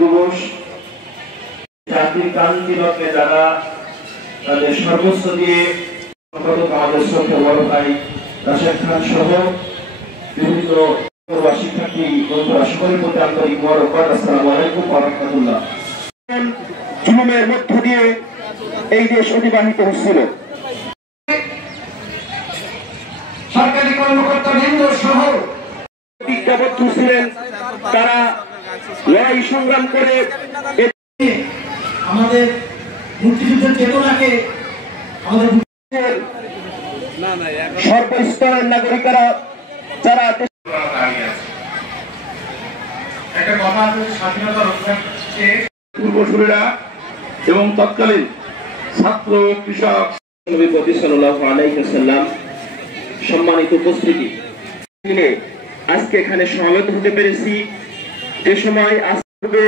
দিবস জাতির ক্রান্তিলগ্নে যারা তাদের সর্বোচ্চ দিয়ে আমাদের শ্রদ্ধেয় বড় ভাই রাশেদ খান সহ বিভিন্ন শিক্ষার্থী বন্ধুরা সকলের প্রতি আন্তরিক মোবারকবাদ। আসসালামু আলাইকুম ওয়া রাহমাতুল্লাহ। জুলুমের মধ্য দিয়ে এই দেশ অতিবাহিত হচ্ছিল। সরকারি কর্মকর্তা বৃন্দ সহ প্রতিজ্ঞাবদ্ধ ছিলেন, তারা লড়াই সংগ্রাম করে আমাদের মুক্তিযুদ্ধের চেতনাকে আমাদের সর্বস্তরের নাগরিকেরা যারা একটা কথা আছে, স্বাধীনতা রক্ষার্থে পূর্বসূরীরা এবং তৎকালীন ছাত্র কৃষক নবী সাল্লাল্লাহু আলাইহি ওয়াসাল্লাম সম্মানিত উপস্থিতি, আজকে এখানে সমবেত হতে পেরেছি। যে সময় আজকে